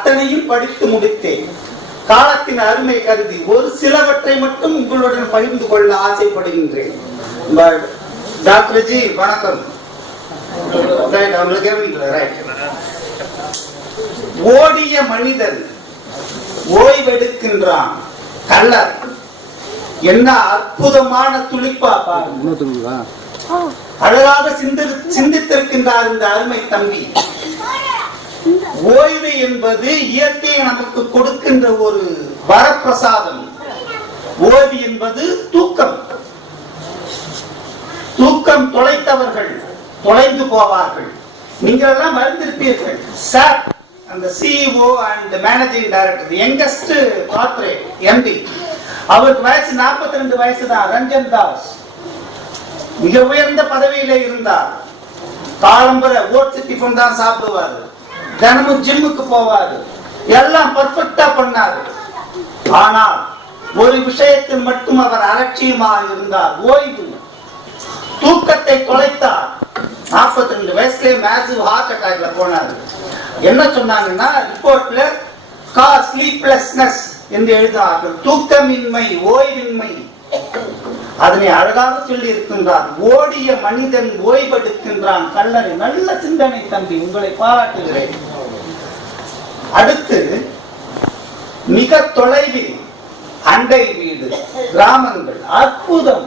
அத்தனையும் படித்து முடித்தேன். காலத்தின் அருமை கருதி ஒரு சிலவற்றை மட்டும் உங்களுடன் பகிர்ந்து கொள்ள ஆசைப்படுகின்றேன். டாக்டர் ஜி வணக்கம். ஓடிய மனிதன் ஓய்வெடுக்கின்றான், கள்ளர். என்ன அற்புதமான துளிப்பா பாருங்க. அழகாக சிந்தித்திருக்கின்றார் இந்த அருமை தம்பி. ஓய்வு என்பது இயற்கையை நமக்கு கொடுக்கின்ற ஒரு வரப்பிரசாதம். ஓய்வு என்பது தூக்கம். தூக்கம் தொலைத்தவர்கள் தொலைந்து போவார்கள். நீங்கள் எல்லாம் மறந்திருப்பீர்கள். சார் அந்த CEO and managing director, youngest corporate MD, அவருக்கு வயசு 42 வயசு தான். ரஞ்சன் தாஸ் மிக உயர்ந்த பதவியிலே இருந்தார். காலம்பர ஓட்ஸ் டிஃபன் தான் சாப்பிடுவாரு, தினமும் ஜிம்முக்கு போவாரு, எல்லாம் பர்ஃபெக்டா பண்ணாரு. ஆனால் ஒரு விஷயத்தில் மட்டும் அவர் அலட்சியமாக இருந்தார், ஓய்வு. தூக்கத்தை தொலைத்தார். 42 வயசுல மேசிவ் ஹார்ட் அட்டாக்ல போனாரு. என்ன சொன்னாங்கன்னா ரிப்போர்ட்ல ஸ்லீப்லெஸ்னஸ் என்று எழுதினார்கள், தூக்கமின்மை, ஓய்வின்மை. அதனை அழகாக சொல்லி இருக்கின்றார். ஓடிய மனிதன் ஓய்வெடுக்கின்றான், கல்லறை. நல்ல சிந்தனை தம்பி, உங்களை பாராட்டுகிறேன். அடுத்து மிக தொலைவில் அண்டை வீடு, கிராமங்கள். அற்புதம்.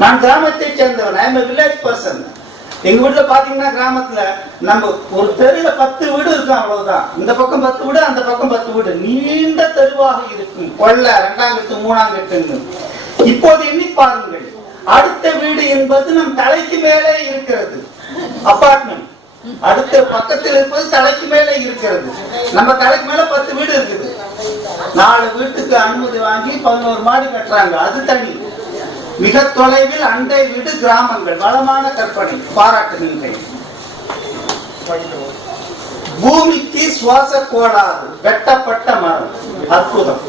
நான் கிராமத்தை சேர்ந்தவன். I am village person. எங்க வீட்டுல பாத்தீங்கன்னா கிராமத்துல நம்ம ஒரு தெருல 10 வீடு இருக்கும், அவ்வளவுதான். இந்த பக்கம் 10 வீடு, அந்த பக்கம் 10 வீடு, நீண்ட தெருவாக இருக்கும். கொள்ள 2ஆம் கட்டு 3ஆம் கட்டுன்னு. இப்போது எண்ணி பாருங்கள், அடுத்த வீடு என்பது நம் தலைக்கு மேலே இருக்கிறது. அபார்ட்மெண்ட் அடுத்த பக்கத்தில் இருப்பது தலைக்கு மேலே இருக்கிறது. நம்ம தலைக்கு மேல 10 வீடு இருக்குது. 4 வீட்டுக்கு அனுமதி வாங்கி 11 மாடி கட்டுறாங்க, அது தனி. மிக தொலைவில் அண்டை வீடு, கிராமங்கள். வளமான கற்பனை, பாராட்டுகின்றேன். பூமிக்கு சுவாச கோளாறு, வெட்டப்பட்ட மரம். அற்புதம்.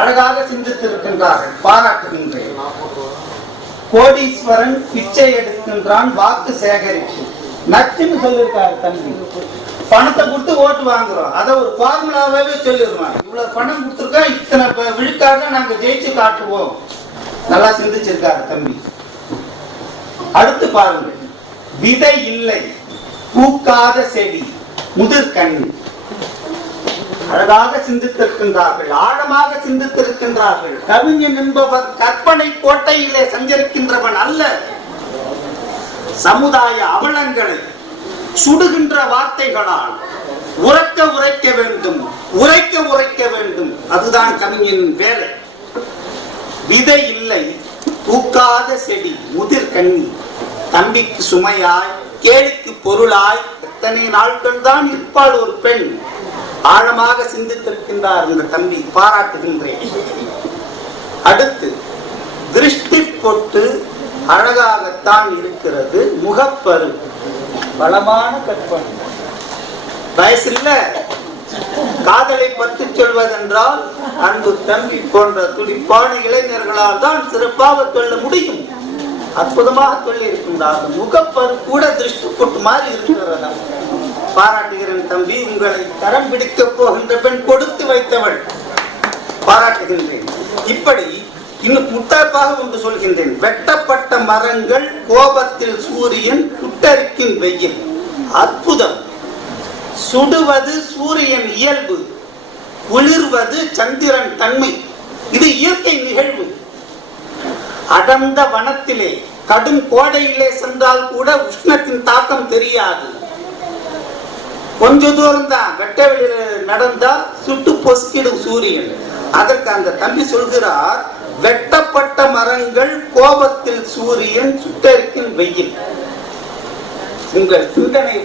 அழகாக சிந்தித்திருக்கின்றார்கள், பாராட்டுகின்றேன். கோடீஸ்வரன் பிச்சை எடுக்கின்றான், வாக்கு சேகரிப்பு. நச்சுன்னு சொல்லியிருக்காரு தம்பி. பணத்தை கொடுத்து ஓட்டு வாங்குறோம், அதை ஒரு ஃபார்முலாவே சொல்லிடுவாங்க. இவ்வளவு பணம் கொடுத்துருக்கா, இத்தனை விழுக்காக நாங்க ஜெயிச்சு காட்டுவோம். நல்லா சிந்திச்சிருக்காரு தம்பி. அடுத்து பாருங்க, விதை இல்லை, பூக்காத செடி, முதிர் கண்ணி. அழகாக சிந்தித்திருக்கின்றார்கள், ஆழமாக சிந்தித்திருக்கின்றார்கள். கவிஞன் என்பவர் கற்பனை கோட்டையிலே சஞ்சரிக்கின்றவன் அல்ல. சமுதாய அவலங்களை சுடுகின்ற வார்த்தைகளால் உரைக்க உரைக்க வேண்டும், உரைக்க உரைக்க வேண்டும். அதுதான் கவிஞனின் வேலை. விதை இல்லை, பூக்காத செடி, முதிர் கண்ணி. தம்பிக்கு சுமையாய், கேளிக்கு பொருளாய் எத்தனை நாட்கள் தான் இருப்பாள் ஒரு பெண். ஆழமாக சிந்தித்திருக்கின்றார் இந்த தம்பி, பாராட்டுகின்றேன். அடுத்து திருஷ்டி பொட்டு அழகாகத்தான் இருக்கிறது, முகப்பரு. வளமான கற்பனை. வயசு இல்ல, காதலை பற்றி சொல்வதென்றால் அன்பு தம்பி போன்ற துடிப்பான இளைஞர்களால் தான் சிறப்பாக சொல்ல முடியும். அற்புதமாக சொல்லி இருக்கின்றார்கள். முகப்பரு கூட திருஷ்டி பொட்டு மாதிரி இருக்கிறதா. பாராட்டுகிறேன் தம்பி. உங்களை கரம் பிடிக்க போகின்ற பெண் கொடுத்து வைத்தவள். பாராட்டுகின்றேன். இப்படி இன்னும் முத்தாய்ப்பாக ஒன்று சொல்கின்றேன். வெட்டப்பட்ட மரங்கள், கோபத்தில் சூரியன், சுட்டரிக்கும் வெயில். அற்புதம். சுடுவது சூரியன் இயல்பு, குளிர்வது சந்திரன் தன்மை. இது இயற்கை நிகழ்வு. அடர்ந்த வனத்திலே கடும் கோடையிலே சென்றால் கூட உஷ்ணத்தின் தாக்கம் தெரியாது. கொஞ்ச தூரம் தான் வெட்ட வெளியில நடந்தா சுட்டு பொசுக்கிடும் சூரியன். அதற்கு அந்த தம்பி சொல்கிறார், வெட்டப்பட்ட மரங்கள், கோபத்தில் சூரியன், சுட்டரிக்கும் வெயில். உங்கள் சிந்தனை